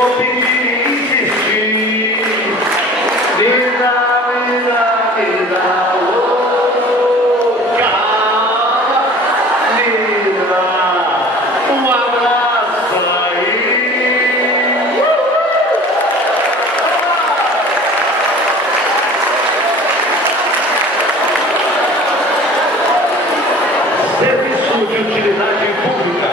vou pedir e insistir. Me dá, me dá, me dá, oh, calma, me dá um abraço aí. Serviço de utilidade pública.